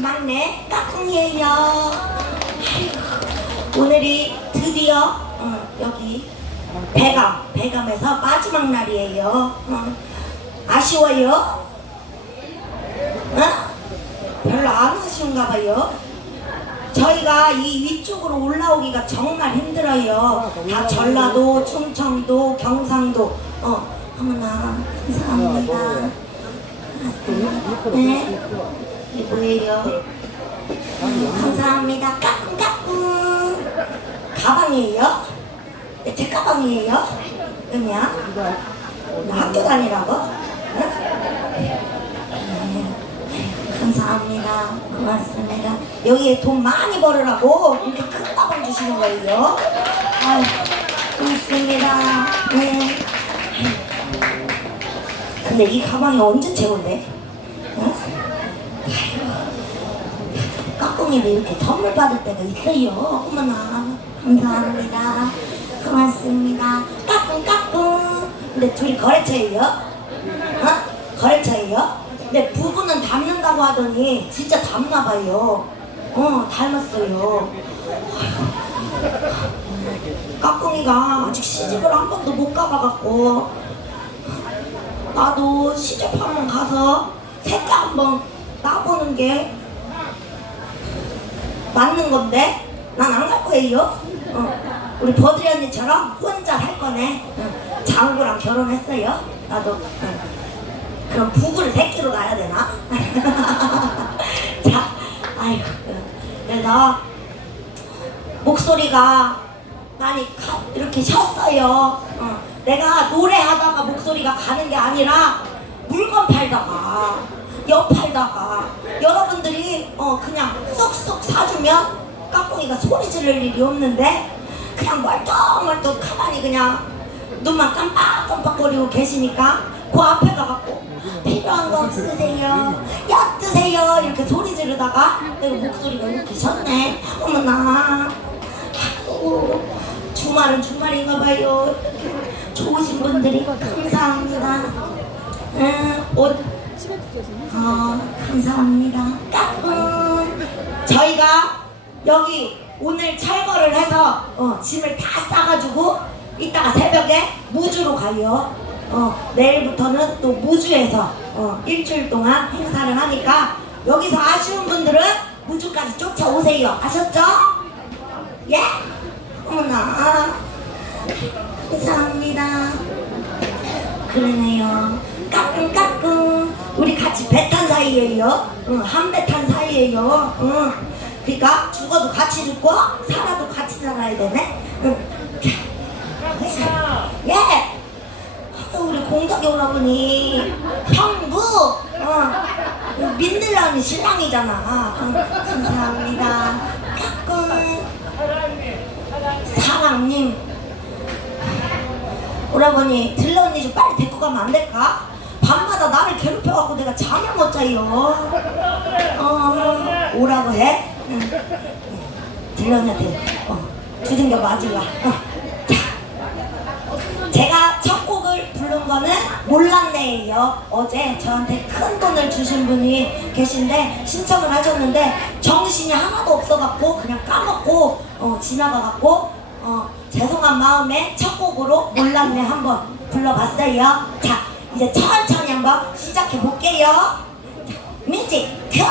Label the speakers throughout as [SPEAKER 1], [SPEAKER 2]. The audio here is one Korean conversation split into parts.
[SPEAKER 1] 막내 까꿍이에요. 오늘이 드디어 어, 여기 배감, 배감에서 마지막 날이에요. 어. 아쉬워요? 어? 별로 안 아쉬운가 봐요. 저희가 이 위쪽으로 올라오기가 정말 힘들어요. 다 전라도, 충청도, 경상도. 어, 어머나, 감사합니다. 아, 네. 네. 이게 뭐예요? 음, 감사합니다. 까꿍까꿍. 가방이에요? 네, 제 가방이에요? 그냥 나 학교 다니라고? 응? 네, 감사합니다. 고맙습니다. 여기에 돈 많이 벌으라고 이렇게 큰 가방 주시는 거예요. 아유, 고맙습니다. 네. 근데 이 가방이 언제 채운대? 응? 까꿍이를 이렇게 선물 받을 때가 있어요. 어머나, 감사합니다. 고맙습니다. 까꿍, 까꿍. 근데 둘이 거래처예요? 어? 거래처예요? 근데 부부는 닮는다고 하더니 진짜 닮나봐요. 어, 닮았어요. 까꿍이가 아직 시집을 한 번도 못 가봐갖고 나도 시집 한번 가서 새끼 한번 나보는 게 맞는 건데 난 안 갈 거예요. 어. 우리 버드리 언니처럼 혼자 살 거네. 어. 장구랑 결혼했어요. 나도. 어. 그럼 부부를 새끼로 낳아야 되나? 자, 아이고. 그래서 목소리가 많이 가- 이렇게 쉬었어요. 어. 내가 노래하다가 목소리가 가는 게 아니라 물건 팔다가 엿 팔다가 여러분들이 어 그냥 쏙쏙 사주면 까꿍이가 소리 지를 일이 없는데 그냥 멀쩡멀쩡 가만히 그냥 눈만 깜빡깜빡거리고 계시니까 그 앞에 가갖고 필요한 거 없으세요? 엿 드세요 이렇게 소리 지르다가 내 목소리가 이렇게 셨네. 어머나. 아이고 주말은 주말인가 봐요. 좋으신 분들이 감사합니다. 응, 옷 어, 감사합니다. 까꿍. 저희가 여기 오늘 철거를 해서 어, 짐을 다 싸가지고 이따가 새벽에 무주로 가요. 어, 내일부터는 또 무주에서 어, 일주일 동안 행사를 하니까 여기서 아쉬운 분들은 무주까지 쫓아오세요. 아셨죠? 예? 어머나. 감사합니다. 그러네요. 까꿍까꿍. 우리 같이 배 탄 사이예요. 응, 한 배 탄 사이예요. 응. 그러니까 죽어도 같이 죽고 살아도 같이 살아야 되네. 응. 예. 어, 우리 공덕이 오라버니 형부. 어. 민들라니 신랑이잖아. 응, 감사합니다. 까꿍. 사랑님. 오라버니 들러 언니 좀 빨리 데리고 가면 안 될까? 밤마다 나를 괴롭혀갖고 내가 잠을 못 자요. 어, 오라고 해? 언니한테 어, 두들겨 맞을라. 어. 자, 제가 첫 곡을 부른 거는 몰랐네예요. 어제 저한테 큰 돈을 주신 분이 계신데 신청을 하셨는데 정신이 하나도 없어갖고 그냥 까먹고 어, 지나가갖고 어, 죄송한 마음에 첫 곡으로 몰랐네 한번 불러봤어요. 자, 이제 천천히 한번 시작해 볼게요. 자, 뮤직 큐!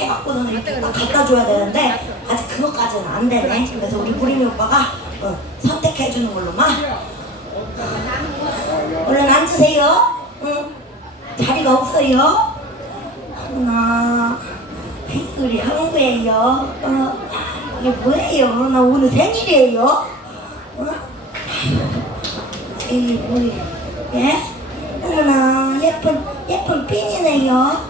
[SPEAKER 1] 해갖고는 이렇게 막 갖다 줘야 되는데 아직 그것까지는 안 되네. 그래서 우리 무림이 오빠가 어, 선택해 주는 걸로만. 얼른 앉으세요. 응. 자리가 없어요. 하나, 우리 형부예요. 어, 이게 뭐예요? 나 오늘 생일이에요. 어? 이게 뭐예요? 예? 어머나 예쁜 예쁜 핀이네요.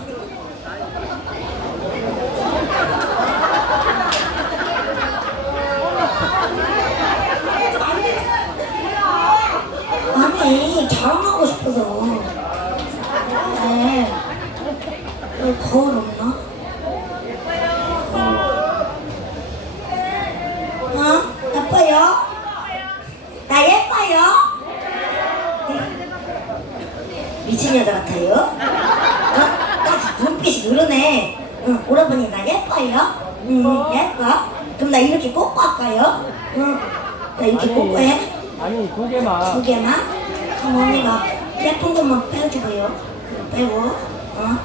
[SPEAKER 1] 아니 자랑하고 싶어서 네 여기 거울 없나? 어? 예뻐요? 나 예뻐요? 미친 여자 같아요? 어? 딱 눈빛이 누르네 응, 오라버니 나 예뻐요? 응, 예뻐? 그럼 나 이렇게 꽂고 할까요? 응, 나 이렇게 꽂고 해?
[SPEAKER 2] 아니 두 개만
[SPEAKER 1] 두 개만? 언니가 예쁜 것만 빼주고요. 빼고, 어?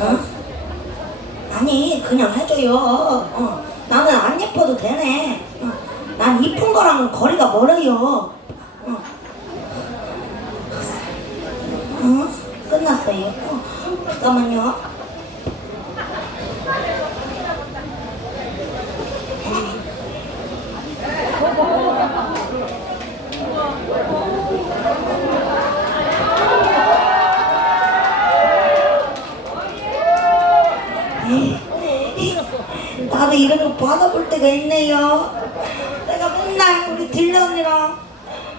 [SPEAKER 1] 어? 아니, 그냥 해줘요. 어. 나는 안 예뻐도 되네. 어. 난 이쁜 거랑은 거리가 멀어요. 어. 어? 끝났어요. 어. 잠깐만요. 나도 이런 거 받아볼 때가 있네요. 내가 맨날 우리 딜러 언니랑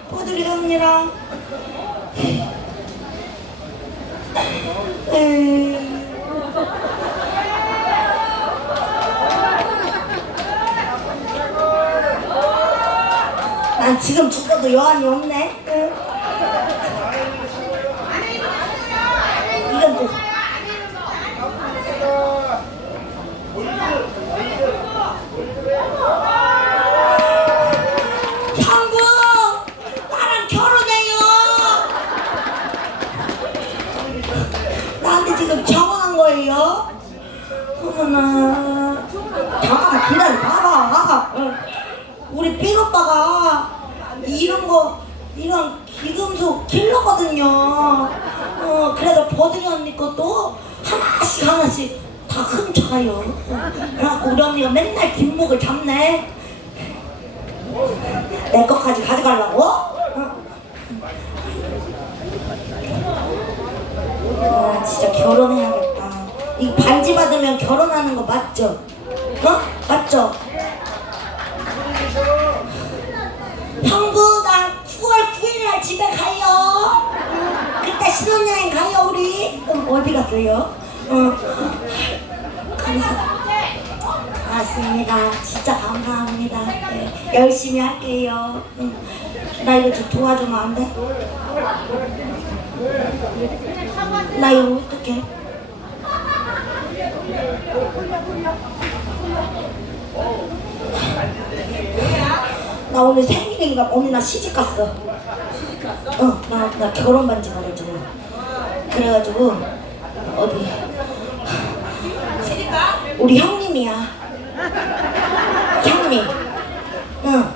[SPEAKER 1] 포드리 언니랑. 난 지금 죽어도 여한이 없네. 응. 이건 또. 형부 나랑 결혼해요 나한테 지금 정언한 거예요 어머나 잠깐만 기다려봐봐 응. 우리 삐 오빠가 이런 거 이런 킬러거든요. 어 그래서 버들이 언니 것도 하나씩 하나씩 다 훔쳐가요. 그래갖고 우리 언니가 맨날 뒷목을 잡네. 내 것까지 가져가려고? 어? 아, 진짜 결혼해야겠다. 이 반지 받으면 결혼하는 거 맞죠? 어? 맞죠? 형부, 나 9월 9일 날 집에 가요. 그때 신혼여행 가요, 우리. 그럼 어디 갔어요? 어. 감사. 맞습니다. 진짜 감사합니다. 네, 열심히 할게요. 응. 나 이거 좀 도와주면 안 돼? 나 이거 어떡해? 나 오늘 생일인가? 오늘 나 시집 갔어. 어, 나, 나 결혼 반지 받았잖아. 그래가지고, 어디. 우리 형님이야. 형님. 응.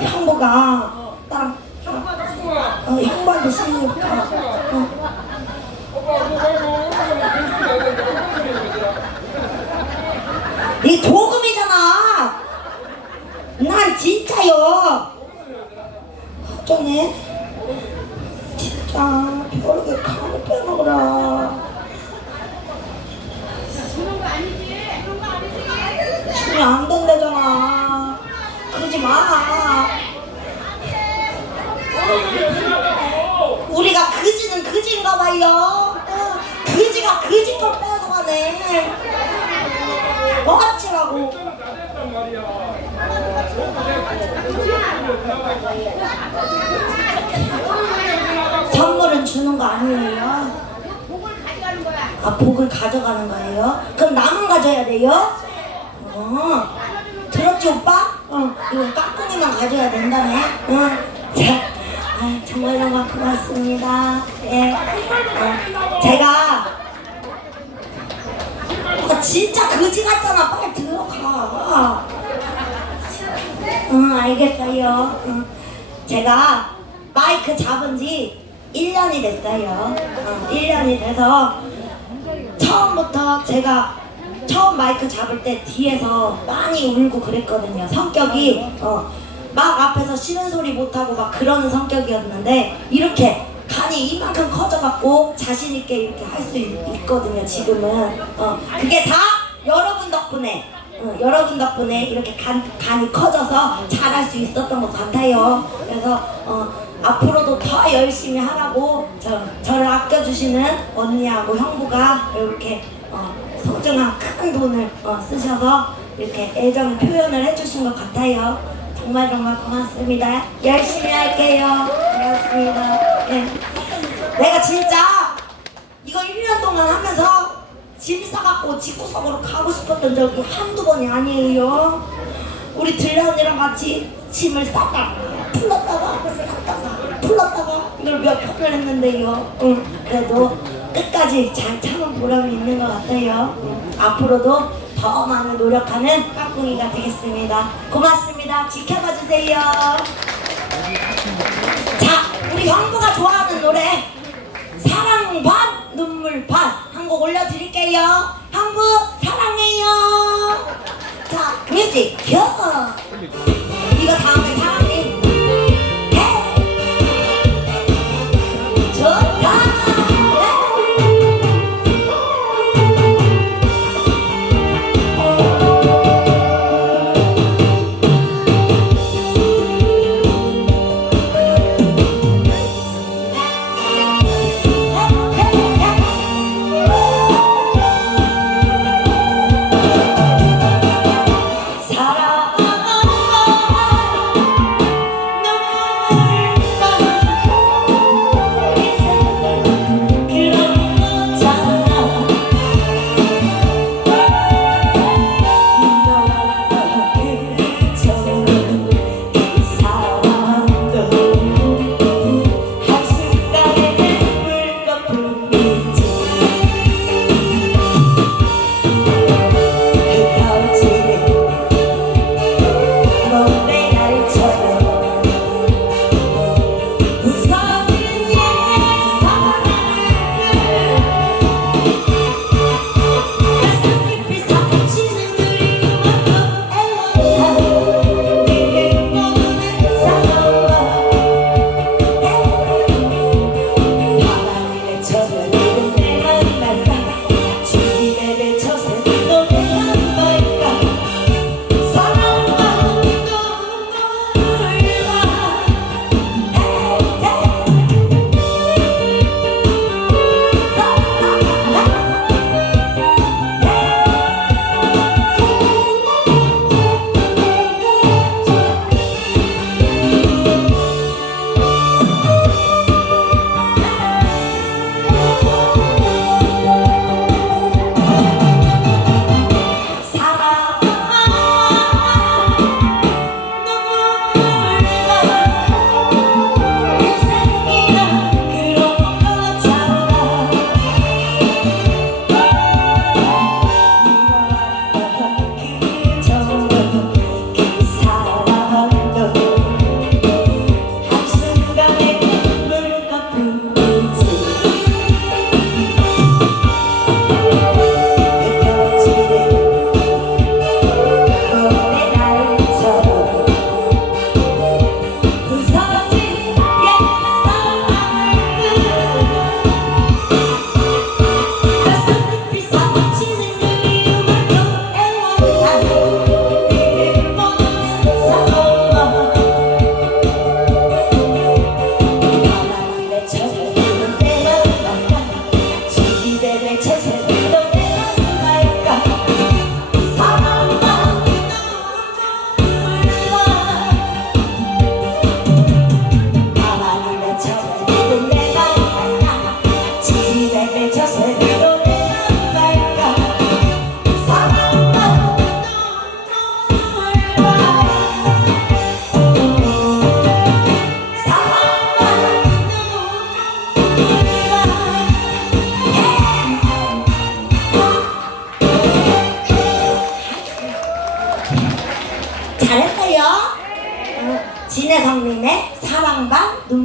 [SPEAKER 1] 형부가 나랑 어, 형부한테 쓰니까 어. 이 도금이잖아. 난 진짜요. 전에 진짜 벼룩에 간을 빼먹으라. 그런 거 아니지? 그런 거 아니지? 주면 안 된다잖아. 그러지 마. 우리가 그지는 그지인가 봐요. 그지가 그지 걸 빼서 가네. 뭐가 치라고? 선물은 주는 거 아니에요? 아 복을 가져가는 거예요? 그럼 나만 가져야 돼요? 어 들었지 오빠? 어 이거 깍꿍이만 가져야 된다네 응 자, 아, 정말 정말 고맙습니다 예 어, 제가 어, 진짜 그지 같잖아 빨리 들어가 응 알겠어요 응. 제가 마이크 잡은 지 1년이 됐어요 어, 1년이 돼서 처음부터 제가 처음 마이크 잡을 때 뒤에서 많이 울고 그랬거든요. 성격이 어, 막 앞에서 싫은 소리 못하고 막 그러는 성격이었는데 이렇게 간이 이만큼 커져갖고 자신 있게 이렇게 할 수 있거든요. 지금은 어, 그게 다 여러분 덕분에 어, 여러분 덕분에 이렇게 간, 간이 커져서 잘할 수 있었던 것 같아요. 그래서 어, 앞으로도 더 열심히 하라고 저, 저를 아껴주시는 언니하고 형부가 이렇게 어, 소중한 큰 돈을 어, 쓰셔서 이렇게 애정 표현을 해주신 것 같아요. 정말 정말 고맙습니다. 열심히 할게요. 고맙습니다. 네. 내가 진짜 이거 1년 동안 하면서 짐 싸갖고 집구석으로 가고 싶었던 적이 한두 번이 아니에요. 우리 들려 언니랑 같이 짐을 싸다가 풀렀다가 쌌다가 풀렀다가 이걸 몇 번을 했는데요. 응, 그래도 끝까지 잘 참은 보람이 있는 것 같아요. 응, 앞으로도 더 많은 노력하는 깍꿍이가 되겠습니다. 고맙습니다. 지켜봐 주세요. 자, 우리 형부가 좋아하는 노래 사랑 반 눈물 반 한 곡 올려드릴게요. 형부 사랑해요. 자, 뮤직 큐. 이거 다음에 사랑해. 해. 좋다.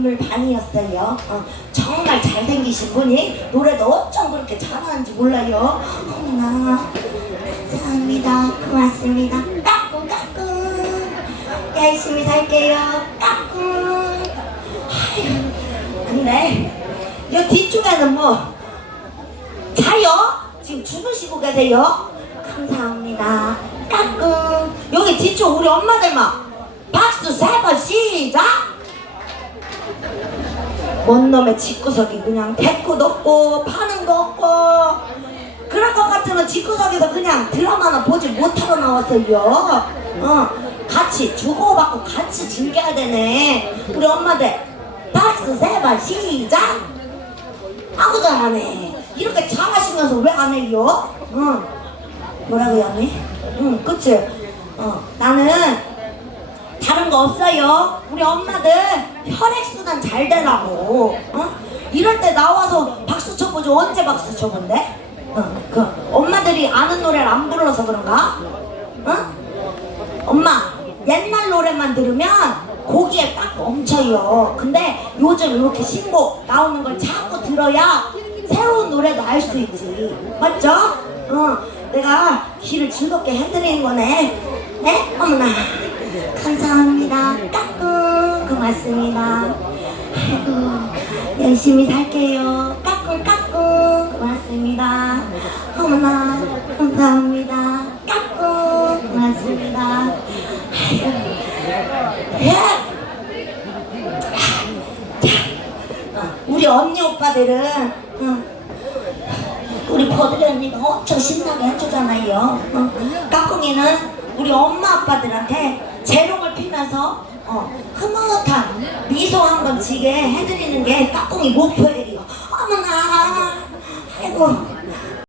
[SPEAKER 1] 눈물 반이었어요. 어, 정말 잘생기신 분이 노래도 어쩜 그렇게 잘하는지 몰라요. 어머나 감사합니다. 고맙습니다. 까꿍 까꿍 열심히 살게요. 까꿍. 근데 이 뒤쪽에는 뭐 자요? 지금 주무시고 계세요? 감사합니다. 까꿍. 여기 뒤쪽 우리 엄마 들만 박수 세 번 시작. 뭔 놈의 집구석이 그냥 대꾸도 없고 파는 거 없고 그럴 것 같으면 집구석에서 그냥 드라마나 보지 못하러 나왔어요. 어, 같이 주고받고 같이 즐겨야 되네. 우리 엄마들 박수 세번 시작. 아구 잘하네. 이렇게 잘하시면서 왜 안 해요? 응. 뭐라고요? 응, 그치? 어, 나는 다른 거 없어요. 우리 엄마들 혈액순환 잘 되라고. 어? 이럴 때 나와서 박수 쳐보죠. 언제 박수 쳐본대? 어, 그 엄마들이 아는 노래를 안 불러서 그런가? 어? 엄마 옛날 노래만 들으면 고기에 딱 멈춰요. 근데 요즘 이렇게 신곡 나오는 걸 자꾸 들어야 새로운 노래도 알 수 있지. 맞죠? 어, 내가 귀를 즐겁게 해드리는 거네. 네? 어머나. 감사합니다. 까꿍. 고맙습니다. 아이고, 열심히 살게요. 까꿍, 까꿍. 고맙습니다. 어머나. 감사합니다. 까꿍. 고맙습니다. 아이고. 우리 언니 오빠들은 응. 우리 버들이 언니가 엄청 신나게 해주잖아요. 어. 까꿍이는 우리 엄마 아빠들한테 재롱을 피면서 어, 흐뭇한 미소 한 번 지게 해드리는 게 까꿍이 목표예요. 어머나, 아이고,